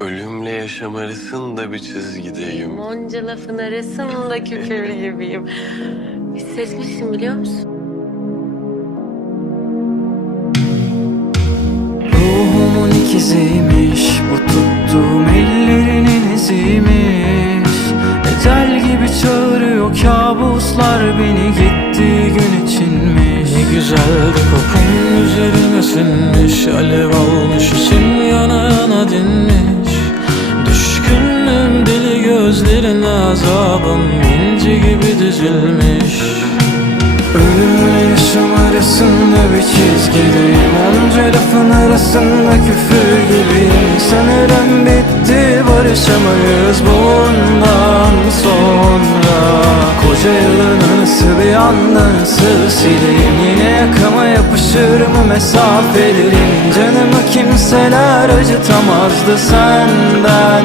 Ölümle yaşam arasında bir çizgideyim. Onca lafın arasında küfür gibiyim. Biz seçmişsin biliyor musun? Ruhumun ikiziymiş Bu tuttuğum ellerinin iziymiş Ecel gibi çağırıyor kabuslar Beni gittiği gün içinmiş Ne güzeldi kokun üzerime sinmiş Alev almış içim yana yana dinmiş Düşkünüm deli gözlerin azabım inci gibi dizilmiş. Ölümle yaşam arasında bir çizgideyim Onca lafın arasında küfür gibiyim Sanırım bitti barışamayız bundan sonra. Koca yılın anısı bir anda nasıl sileyim? Yine yakama yapışır mı mesafelerim? Canımı kimseler acıtamazdı senden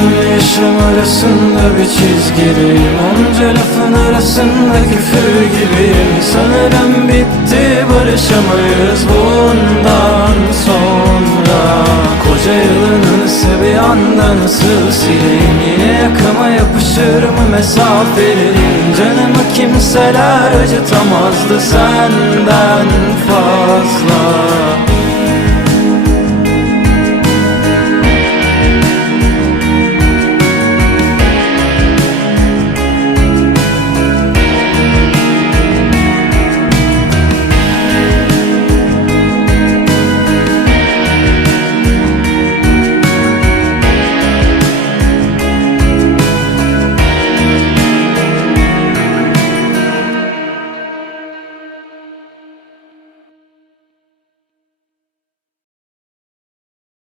Ölümle yaşam arasında bir çizgideyim Onca lafın arasında küfür gibiyim. Sanırım bitti barışamayız bundan sonra. Koca yılın anısı bir anda nasıl sileyim Yine yakama yapışır mı mesafelerim Canımı kimseler acıtamazdı senden fazla